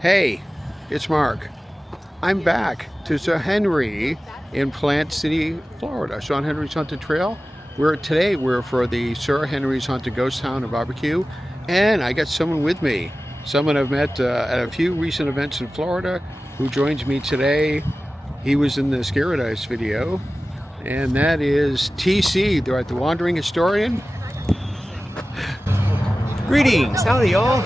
Hey, it's Mark. I'm back to Sir Henry in Plant City, Florida. Sir Henry's Haunted Trail. Today we're for the Sir Henry's Haunted Ghost Town and Barbecue, and I got someone with me. Someone I've met at a few recent events in Florida who joins me today. He was in the Scaradise video, and that is TC, the Wandering Historian. Greetings, howdy y'all.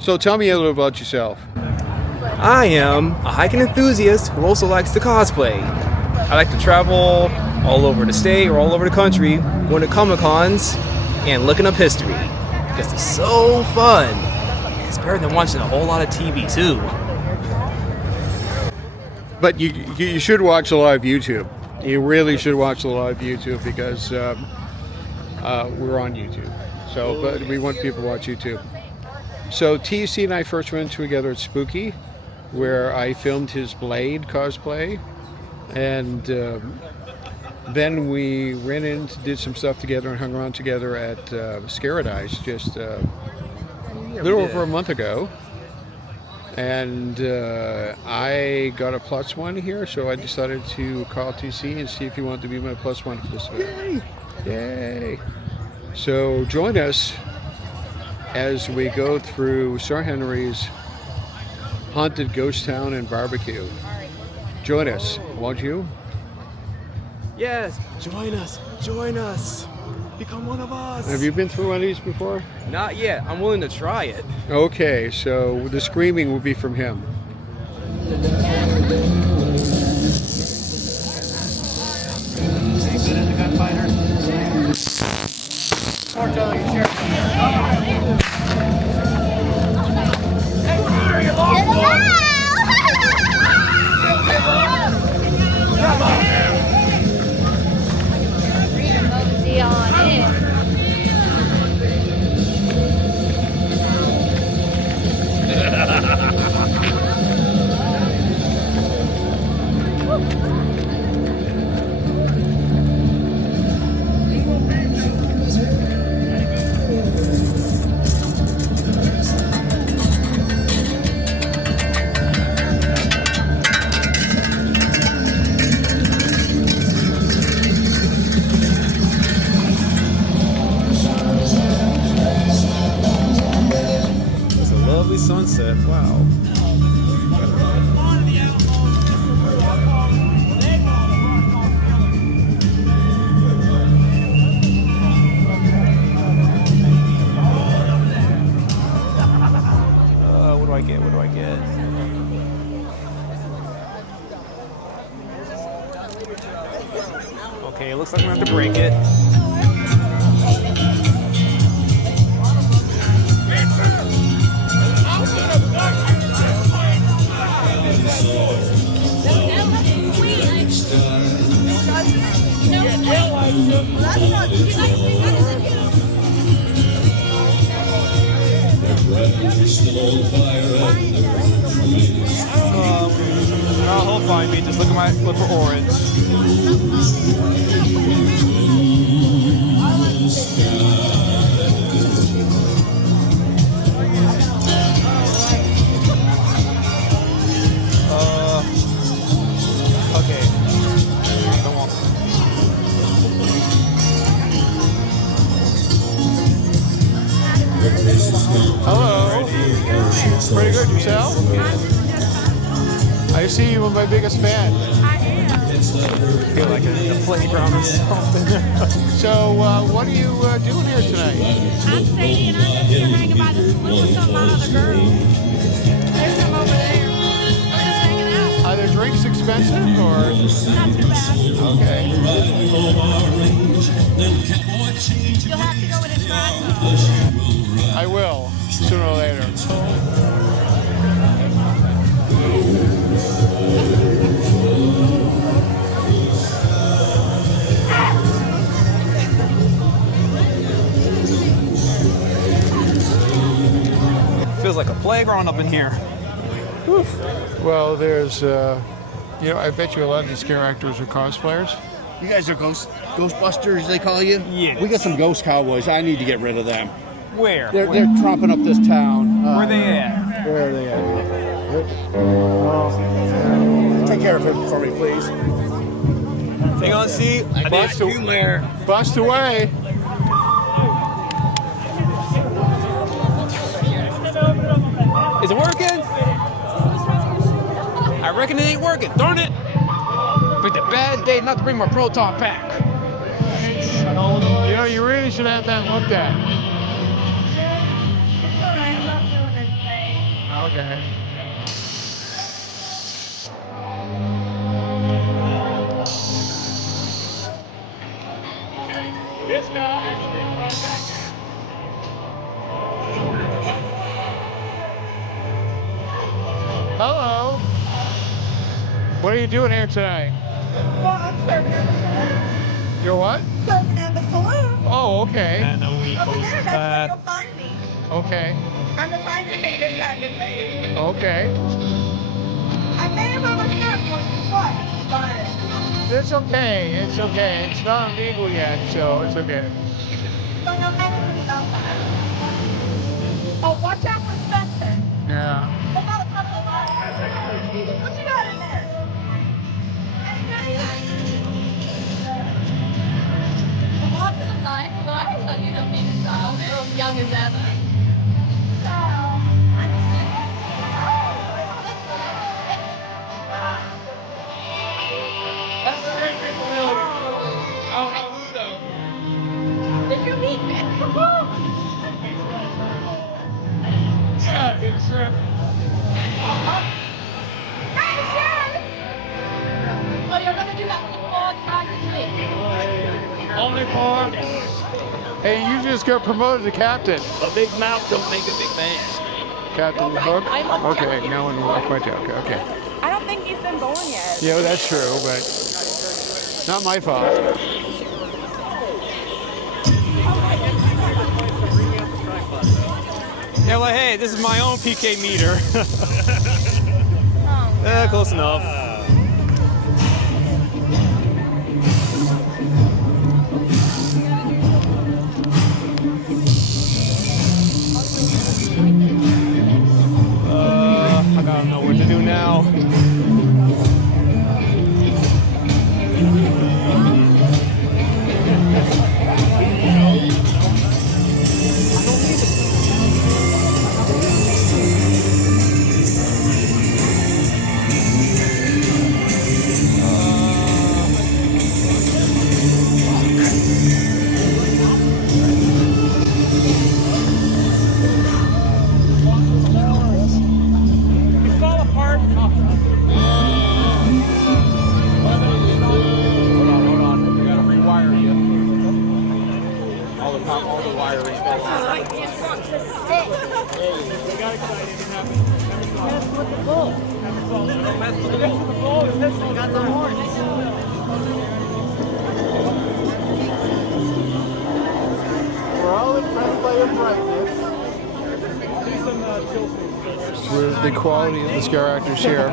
So tell me a little about yourself. I am a hiking enthusiast who also likes to cosplay. I like to travel all over the state or all over the country, going to Comic-Cons and looking up history. Because it's so fun. And it's better than watching a whole lot of TV too. But you should watch a lot of YouTube. You really should watch a lot of YouTube because we're on YouTube. So, but we want people to watch YouTube. So TC and I first went together at Spooky, where I filmed his Blade cosplay, and then we ran in, did some stuff together, and hung around together at Scaradise just a little over a month ago. And I got a +1 here, so I decided to call TC and see if he wanted to be my +1 for this event. Yay! So join us as we go through Sir Henry's Haunted Ghost Town and Barbecue. Join us, won't you? Yes, join us, join us. Become one of us. Have you been through one of these before? Not yet, I'm willing to try it. Okay, so the screaming will be from him. Sunset, wow. What do I get? Okay, it looks like I'm gonna have to break it. He'll find me. Just look for orange. Okay. Don't want. Hello. Pretty good, yourself? I see you were my biggest fan. I am. I feel like a playground or something. So, what are you doing here tonight? I'm staying. I'm just here hanging by the pool with some of my other girls. There's some over there. We're just hanging out. Are the drinks expensive or? Not too bad. Okay. You'll have to go in and try some. I will, sooner or later. Feels like a playground up in here. Oof. Well, there's, I bet you a lot of these scare actors are cosplayers. You guys are Ghostbusters, they call you? Yes. We got some ghost cowboys. I need to get rid of them. Where? They're tromping up this town. Where they at? Where are they at? Take care of him for me, please. Hang on, see? I did a few there. Bust away. Is it working? I reckon it ain't working. Darn it! Picked a bad day not to bring my proton pack. You know, you really should have that looked at. Okay. Hello. What are you doing here tonight? Well, I'm serving in the saloon. You're what? Serving in the saloon. Oh, okay. Over there, that's where you'll find me. Okay. I'm the finest painted guy in me. Okay. I may have overstepped once or twice, but It's okay. It's okay. It's not illegal yet, so it's okay. don't know anything about that. Oh, watch out for Spencer. Yeah. What about a couple of us? What you got in there? The box is nice, but I can tell you the biggest child. They're as young as ever. So, did you meet me? Hey, Sharon! Well, you're gonna do that with the Ford trying to sleep. Only for. Hey, you just got promoted to captain. A big mouth don't make a big man. Captain of the book? Okay, no one will like my joke. Okay. I don't think he's been born yet. Yeah, that's true, but not my fault. Yeah, well, hey, this is my own PK meter. Close enough. I gotta know what to do now. We're all impressed by your brightness. With the quality of the scare actors here.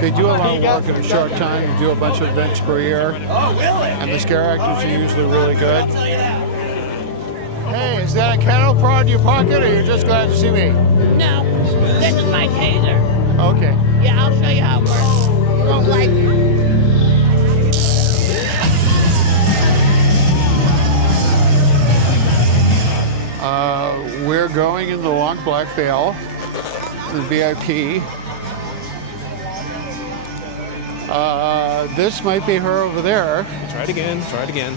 They do a lot of work in a short time. They do a bunch of events per year. And the scare actors are usually really good. Hey, is that a cattle prod in your pocket, or you're just glad to see me? No, this is my taser. Okay. Yeah, I'll show you how it works. You won't like it. We're going in the long black veil, the VIP. This might be her over there. Try it again, try it again.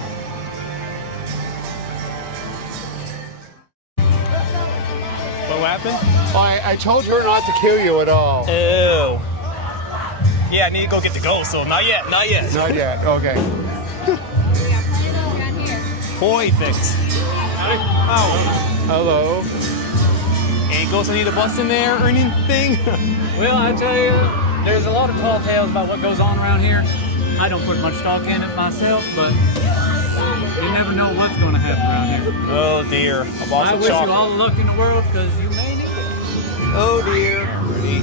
What happened? I told her not to kill you at all. Ew. Yeah, I need to go get the ghost, so not yet, not yet. Not yet, okay. Perfect. Oh, Hello. any ghosts I need to bust in there or anything? Well, I tell you, there's a lot of tall tales about what goes on around here. I don't put much stock in it myself, but you never know what's going to happen around here. Oh dear. I bought I some wish you chocolate. all the luck in the world, because you may need it. Oh dear. Pretty.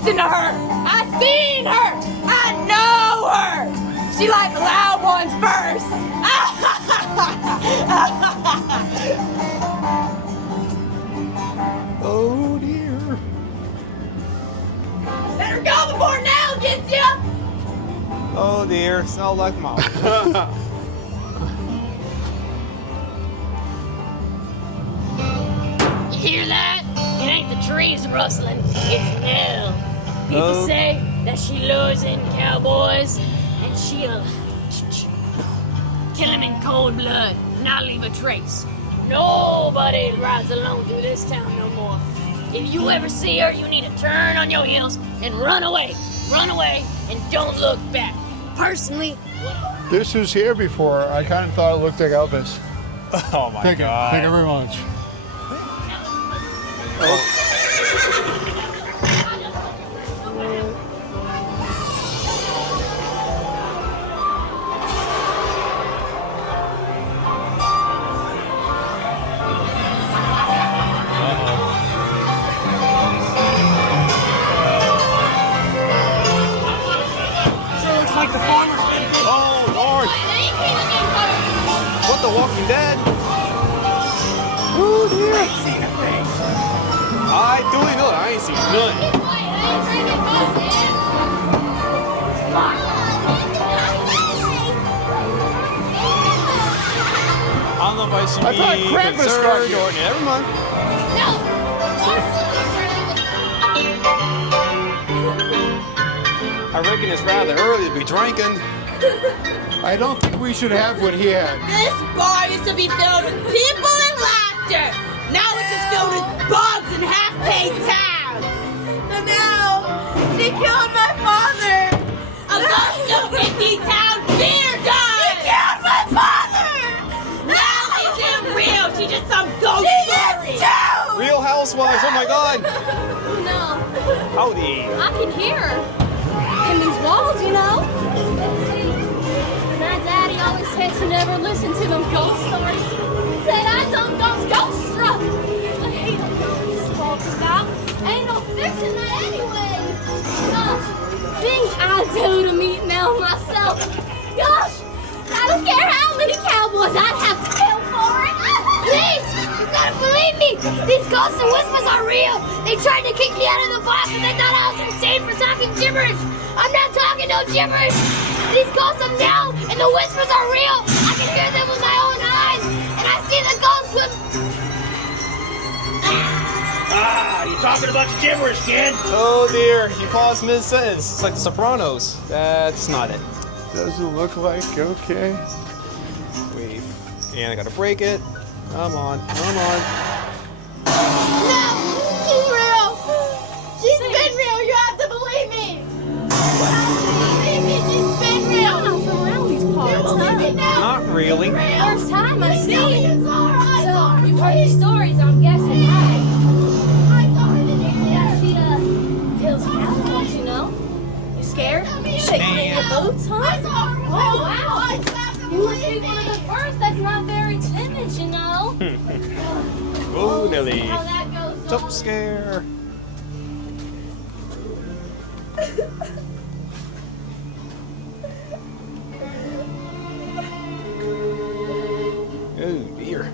listen to her. I seen her. I know her. She liked the loud ones first. Oh dear. Better go before Nell gets you. Oh dear, sound like mom. You hear that? It ain't the trees rustling, it's Nell. People say that she lures in cowboys and she'll kill them in cold blood, not leave a trace. Nobody rides alone through this town no more. If you ever see her, you need to turn on your heels and run away. Run away and don't look back. Personally, This was here before. I kind of thought it looked like Elvis. Oh my Thank you very much. Sure looks like the farmer. Oh Lord! What, The Walking Dead? Oh dear! I do know. I ain't seen none. I don't know if I should I thought be Krampus got concerned you. or never mind. I reckon it's rather early to be drinking. I don't think we should have what he had. This bar used to be filled with people and laughter. Now it's just filled with bugs and half-paid tabs. And now she killed my father. A ghost of 50-town beer guy. She killed my father. Now isn't real. She's just some ghost story. Real Housewives, oh my god! No, Howdy! I can hear her in these walls, you know. My daddy always said to never listen to them ghost stories. Said I done those ghost struck. But he don't know what he's talking about. Ain't no fixing that anyway. Gosh, things I do to meet Mel myself. Gosh, I don't care how many cowboys I'd have to kill for it. Please, you gotta believe me. These ghosts and whispers are real. They tried to kick me out of the box and they thought I was insane for talking gibberish. I'm not talking no gibberish. These ghosts of Nell and the whispers are real. I can hear them with my own eyes. And I see the ghosts with... Ah, you talking about the gibberish, kid? Oh dear, you paused mid-sentence. It's like The Sopranos. That's not it. Doesn't look like, okay. Wait. And I gotta break it. Come on, come on. No, she's real. She's been real. You have to believe me. Believe me, she's been real. I'm not from around these parts, You believe me now? Not really. First time I see Tell me it. it's all right. So, you've heard the stories, I'm guessing, right? I saw it in Yeah, here. she, kills cowboys, you know? You scared? Shaking in your boots, huh? I saw her. Oh, wow. You must be one of the first that's not very timid, you know? Oh, Nelly. How that goes Jump on. scare. Oh dear.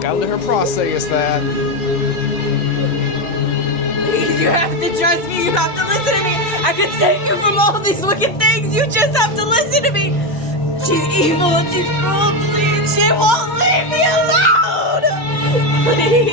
Gotta let her process that. Please, you have to trust me. You have to listen to me. I could save you from all these wicked things. You just have to listen to me. She's evil and she's cruel. Please, she won't leave me alone. Please,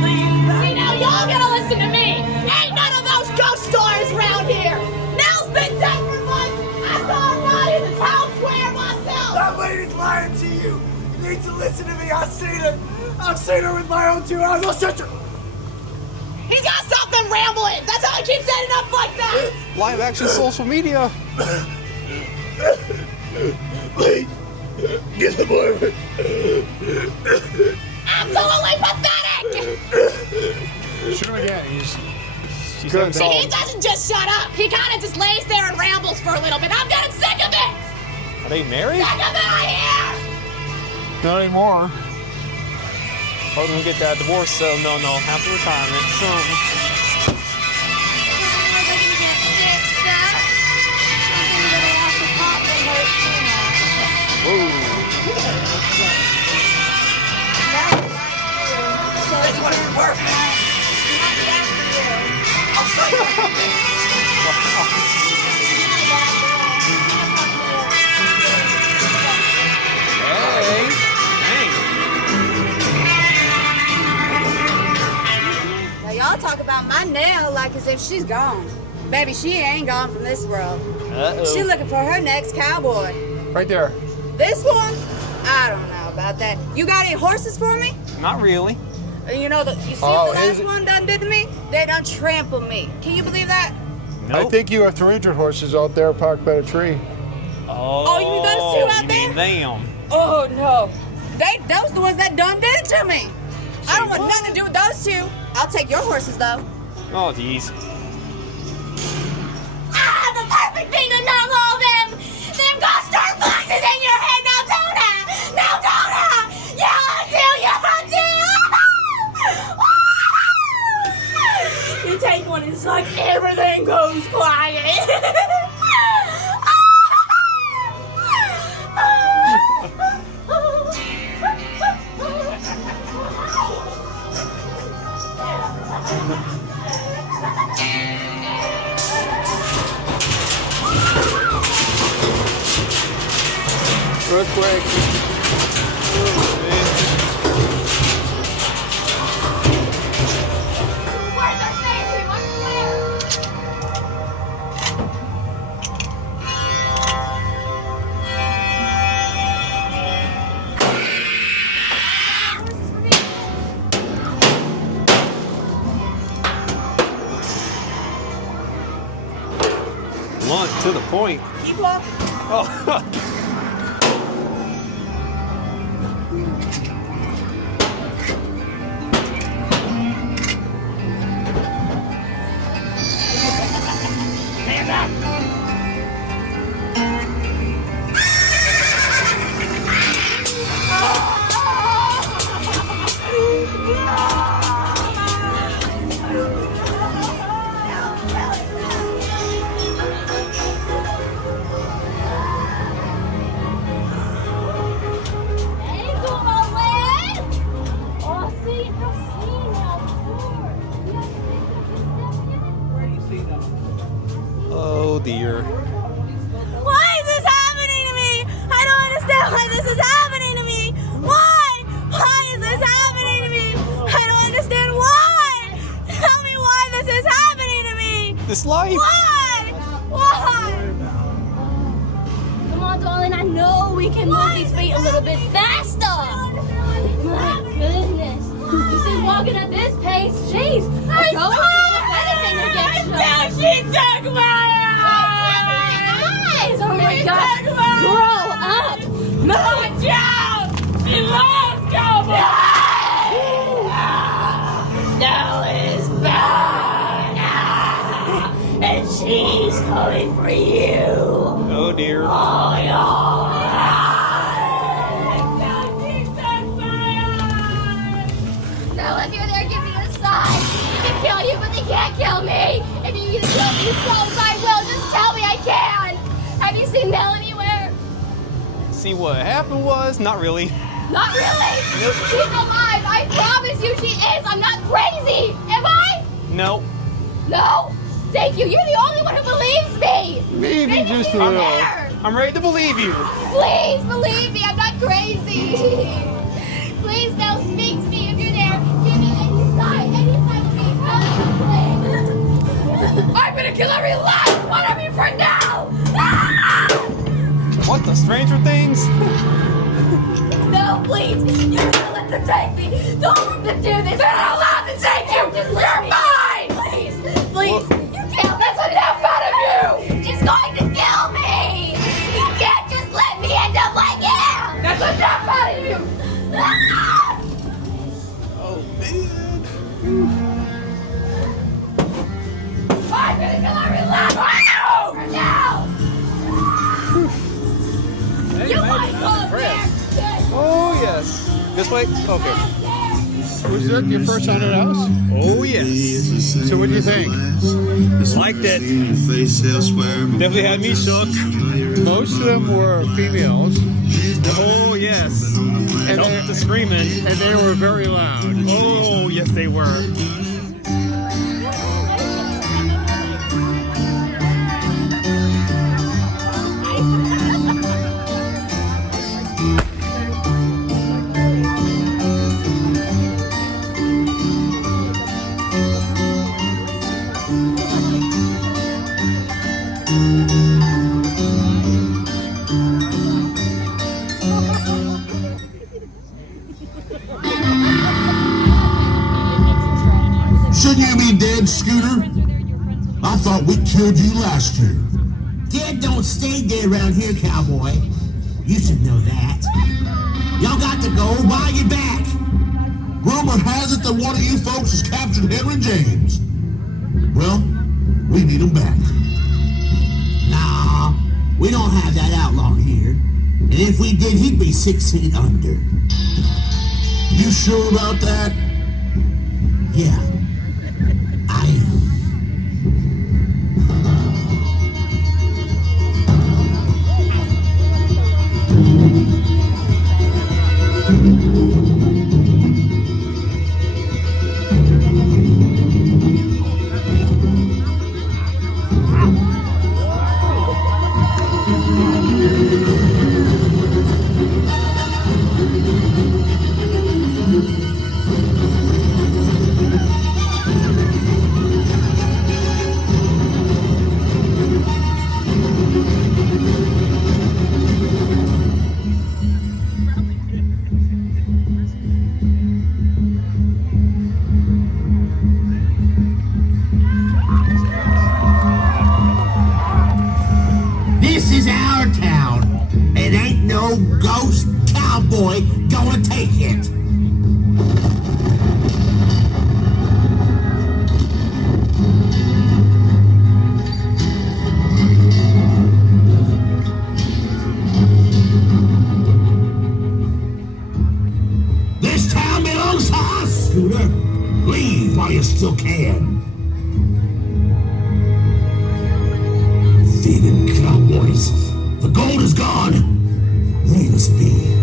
please. See, now y'all gotta listen to me. Ain't none of those ghost stories around here. Nell's been dead for months. I saw her run in the town square myself. That lady's lying to you. You need to listen to me. I've seen her. I've seen her with my own 2 eyes. I'll shut your... He's got something rambling. That's how he keeps ending up like that. Live action social media. Please. Get the boy. Absolutely pathetic. Shoot him again. She's Good. having See, some- he doesn't just shut up. He kind of just lays there and rambles for a little bit. I'm getting sick of it. Are they married? Sick of it, I hear. Not anymore. Probably gonna get that divorce, so no, after retirement soon. That's what it's worth. Hey, thanks. Now y'all talk about my nail like as if she's gone. Baby, she ain't gone from this world. She looking for her next cowboy. Right there. This one? I don't know about that. You got any horses for me? Not really. You know, you see Oh, what the is last it- one done did to me? They done trampled me. Can you believe that? I think you have 300 horses out there parked by a tree. Oh, you mean those two out you there? mean them. Oh, no. Those the ones that done did it to me. I don't want nothing to do with those two. I'll take your horses, though. Oh, jeez. Ah, the perfect thing to numb all them ghost-dark voices in your head. Now don't I? Yeah, I do. You take one, it's like everything goes quiet. Earthquake. Where's the baby? What's there? Blunt to the point. Keep walking. Oh. Hey, Gumawin! Oh, see, I've seen y'all before. You haven't been to this yet? Oh dear. Why is this happening to me? I don't understand why this is happening to me. Why? Why is this happening to me? I don't understand why. Tell me why this is happening to me. This life. Why? Why? Come on, darling. I know we can move these feet a little bit faster. My goodness. You see, walking at this pace, jeez. I go anything to get Now she took my eyes. Oh my gosh. Grow up. Watch out! She loves cowboy! Now is back! And she's coming for you! Oh dear. Oh, no! She took my eyes! Now if you're there, give me a sign. They can kill you, but they can't kill me. If you need to kill me, so I will. Just tell me I can. Have you seen Mel anywhere? See, what happened was, not really. Not really. She's alive. I promise you she is. I'm not crazy. Am I? No. No. Thank you. You're the only one who believes me. Maybe just a she's little. there. I'm ready to believe you. Please believe me. I'm not crazy. Please now speak to me if you're there. Give me any sign of me. Please. I'm gonna kill every last one of you for now. What, the Stranger Things? No, please. You can't let them take me. Don't let them do this. They're not allowed to take you. You're mine. Please. Please. You can't. That's enough out of you. She's going to kill me. You can't just let me end up like him. That's enough out of you. Oh, man. I'm gonna kill every last one of you. Now. Hey, You man, might I'm go impressed. there. Oh, yes. This way? Okay. Was that your first haunted house? Oh yes. So what do you think? Liked it. Definitely had me shook. Most of them were females, Oh yes. and Helped they, the screaming. and they were very loud. Oh yes, they were. Shouldn't you be dead, Scooter? I thought we killed you last year. Dead don't stay dead around here, cowboy. You should know that. Y'all got to go while you're back. Rumor has it that one of you folks has captured Henry James. Well, we need him back. Nah, we don't have that outlaw here. And if we did, he'd be 6 feet under. You sure about that? Yeah, I am. This is our town. It ain't no ghost cowboy gonna take it. This town belongs to us, Scooter. Leave while you still can. Thieving cowboys. The gold is gone. Leave us be.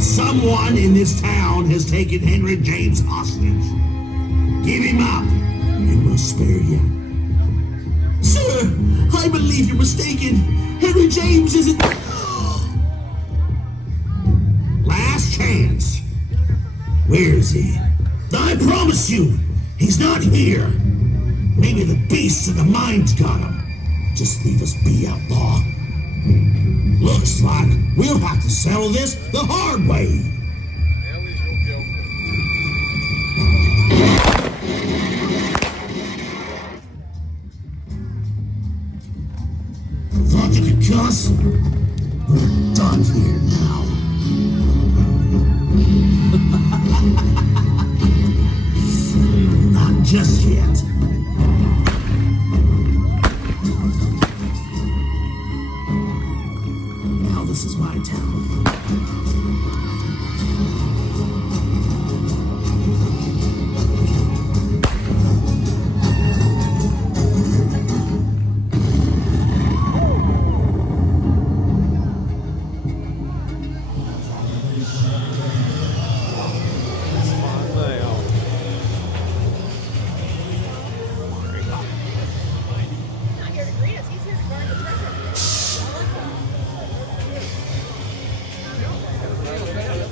Someone in this town has taken Henry James hostage. Give him up, and we'll spare you. Sir, I believe you're mistaken. Henry James isn't... Last chance. Where is he? I promise you, he's not here. Maybe the beasts in the mines got him. Just leave us be, outlaw. Looks like we'll have to settle this the hard way. Thought you could kill us? We're done here now. Not just yet. Now this is my town.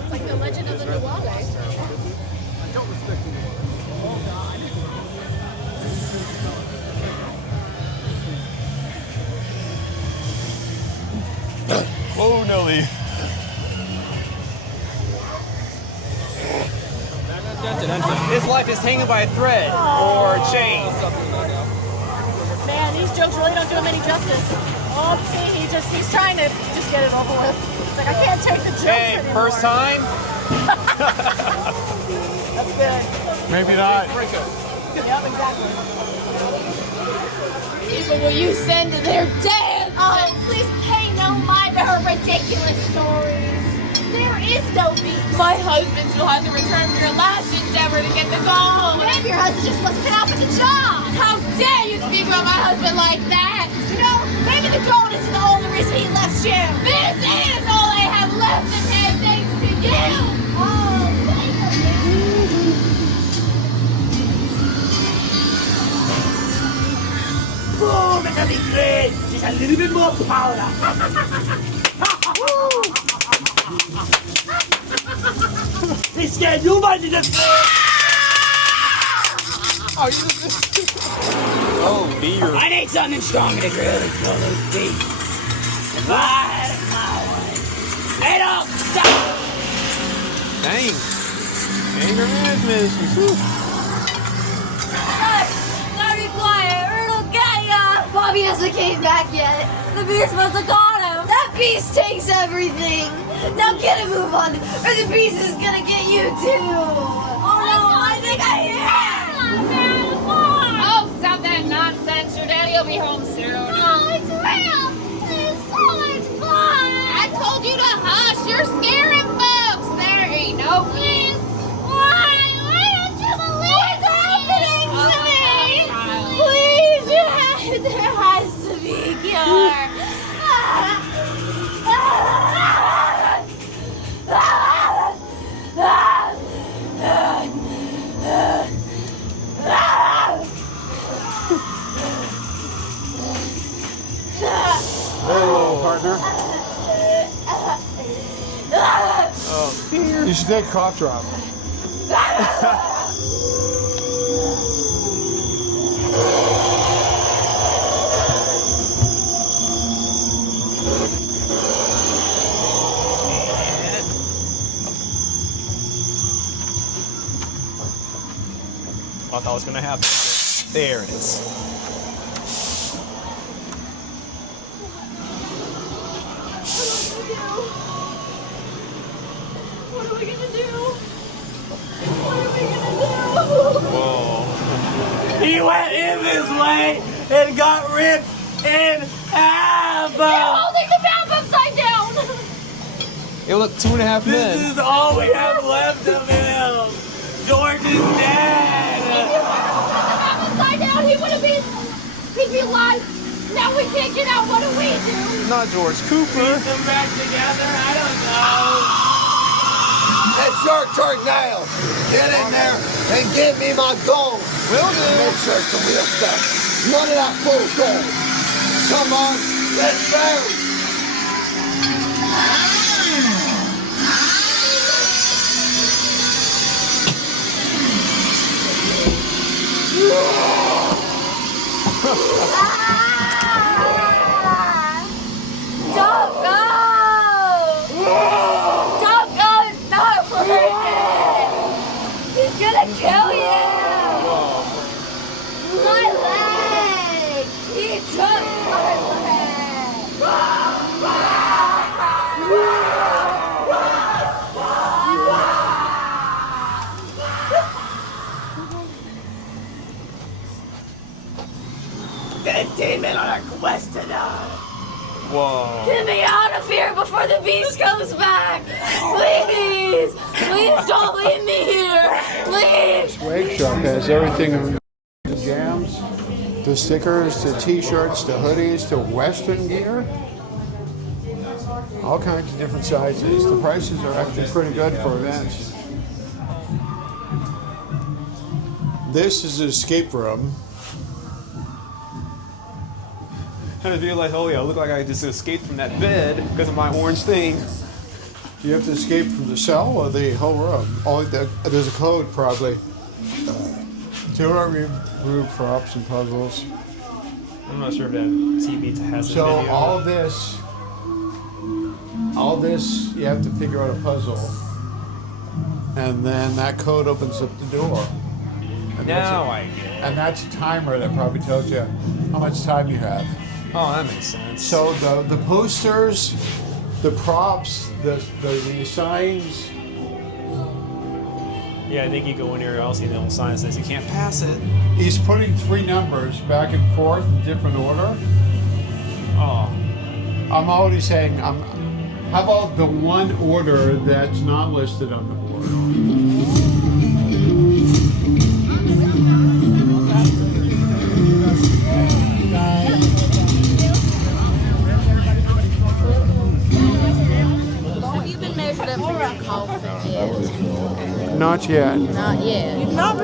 It's like the legend of the Nuwale. Oh, Nelly. His life is hanging by a thread or a chain. Man, these jokes really don't do him any justice. Oh, see, he's trying to just get it over with. It's like, I can't take the jokes anymore. First time? That's good. Maybe not. Yep, exactly. People will you send to their death? Oh, please pay no mind to her ridiculous stories. There is still beat. My husband still hasn't returned from your last endeavor to get the gold. Maybe your husband just wasn't cut out for the job. How dare you speak about my husband like that? You know, maybe the gold isn't the only reason he left you. This is all I have left in him thanks to you. Oh, thank you. Boom, it's gonna be great. Just a little bit more powder. They scared you by the Oh dear. I need something stronger to really kill those beasts. If I had it my way, they don't stop. Dang. Anger management. Gotta be quiet or it'll get ya. Bobby hasn't came back yet. The beast must have got him. That beast takes everything. Now get a move on, or the beast is gonna get you too. Oh no, I think I hear it. Oh, stop that nonsense. Your daddy will be home soon. No, it's real. It's so much fun. I told you to hush. You're scaring folks. There ain't no Please. Why? Why don't you believe what's happening to me? Please, there has to be a cure. Hello, partner. You should take a cough drop. I thought it was gonna happen. There it is. What are we gonna do? What are we gonna do? Whoa. He went in this way and got ripped in half. You're holding the map upside down. It looked 2.5 men. This is all we have left of him. George is dead. If you were holding the map upside down, he'd be alive. Now we can't get out. What do we do? Not George Cooper. Piece them back together. I don't know. That's your turn now. Get in there and give me my gold. Will do. Make sure it's the real stuff. None of that fool's gold. Come on, let's go. Don't go! Don't go! It's not worth it! He's gonna kill you! My leg! He took my leg! 15 men on our quest tonight. Whoa. Get me out of here before the beast comes back! Please! Please don't leave me here! Please! Wake Shop has everything from the jams, to stickers, to t-shirts, to hoodies, to Western gear. All kinds of different sizes. The prices are actually pretty good for events. This is an escape room. I feel like, oh yeah, I look like I just escaped from that bed because of my orange thing. You have to escape from the cell or the whole room? Oh, there's a code probably. To remove props and puzzles. I'm not sure if that TV has a So video. all this, you have to figure out a puzzle, and then that code opens up the door. And Now I get it. And that's a timer that probably tells you how much time you have. Oh, that makes sense. So the posters, the props, the signs. Yeah, I think you go in here, I'll see the little sign that says you can't pass it. He's putting 3 numbers back and forth in different order. Oh. I'm already saying How about the one order that's not listed on the board? Have you been measured up for your coffin yet? Not yet. Not yet. You've not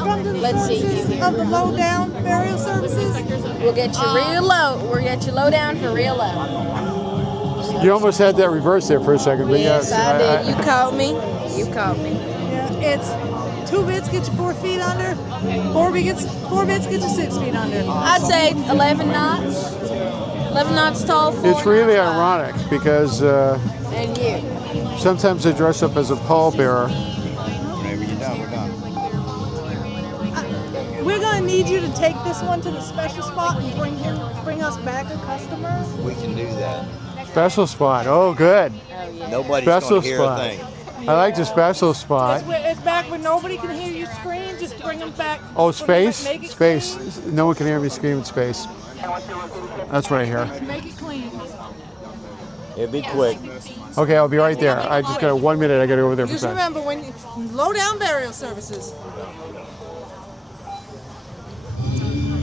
come to the Let's see services you here. of the low down burial services? We'll get you real low. We'll get you low down for real low. You almost had that reverse there for a second, but Yes, yes. I did. You caught me. You caught me. Yeah, it's 2 bits get you 4 feet under, 4 bits get you 6 feet under. I'd say 11 knots. 11 knots tall. 4 It's really knots wide. ironic because And you. sometimes they dress up as a pallbearer. We're going to need you to take this one to the special spot and bring us back a customer. We can do that. Special spot. Oh, good. Nobody's Special going to hear spot. a thing. I like the special spot. It's back where nobody can hear you scream. Just bring them back. Oh, space? Make it Space. clean. No one can hear me scream in space. That's what I hear. Make it clean. It'll be quick. Okay, I'll be right there. I just got 1 minute. I got to go over there for a Just second. remember, low down burial services.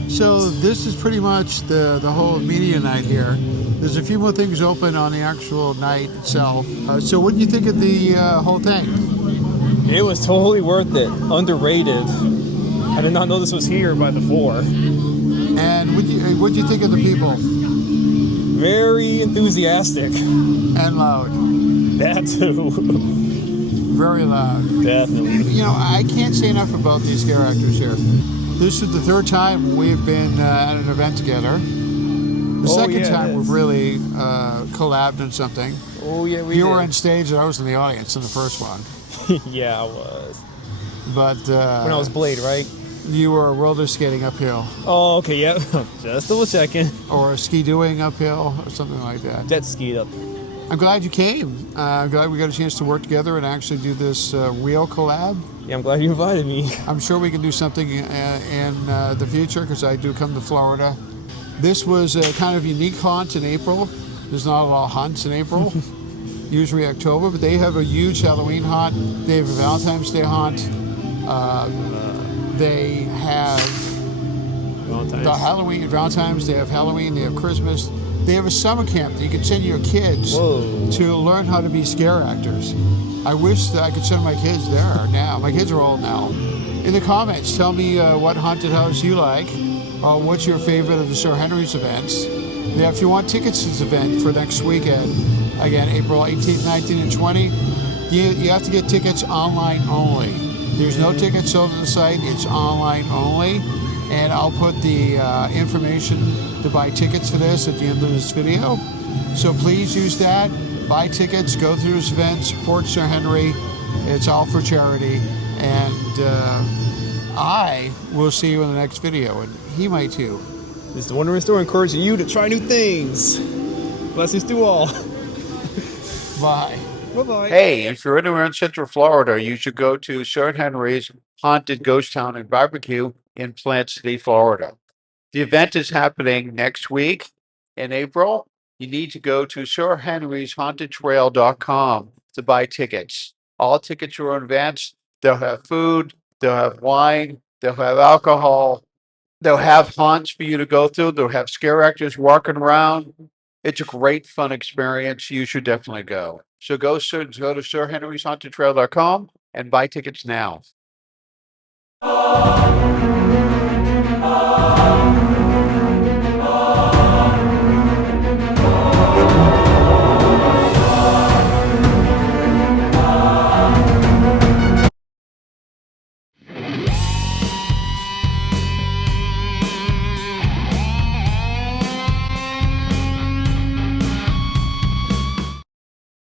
So this is pretty much the whole media night here. There's a few more things open on the actual night itself. So what do you think of the whole thing? It was totally worth it. Underrated. I did not know this was here by the 4. And what do you think of the people? Very enthusiastic. And loud. That too. Very loud. Definitely. You know, I can't say enough about these characters here. This is the 3rd time we've been at an event together. The second time we've really collabed on something. Oh yeah, we You did. were on stage and I was in the audience in the first one. Yeah, I was. But When I was Blade, right? you were roller skating uphill. Oh, okay, yeah. Just double checking. Or ski-doing uphill or something like that. Jet skied up. I'm glad you came. I'm glad we got a chance to work together and actually do this real collab. Yeah, I'm glad you invited me. I'm sure we can do something in the future because I do come to Florida. This was a kind of unique haunt in April. There's not a lot of haunts in April. Usually October, but they have a huge Halloween haunt. They have a Valentine's Day haunt. They have the Halloween, Valentine's. They have Halloween. They have Christmas. They have a summer camp that you can send your kids to learn how to be scare actors. I wish that I could send my kids there now. My kids are old now. In the comments, tell me what haunted house you like. What's your favorite of the Sir Henry's events? Now, if you want tickets to this event for next weekend, again, April 18th, 19th, and 20th, you have to get tickets online only. There's no tickets sold on the site. It's online only. And I'll put the information to buy tickets for this at the end of this video. So please use that. Buy tickets, go through this event, support Sir Henry. It's all for charity. And I will see you in the next video. And he might too. This is the Wondering Store encouraging you to try new things. Blessings to all. Bye. Bye-bye. Hey, if you're anywhere in Central Florida, you should go to Sir Henry's Haunted Ghost Town and Barbecue in Plant City, Florida. The event is happening next week in April. You need to go to SirHenry'sHauntedTrail.com to buy tickets. All tickets are in advance. They'll have food, they'll have wine, they'll have alcohol, they'll have haunts for you to go through, they'll have scare actors walking around. It's a great, fun experience. You should definitely go. So go to SirHenry'sHauntedTrail.com and buy tickets now.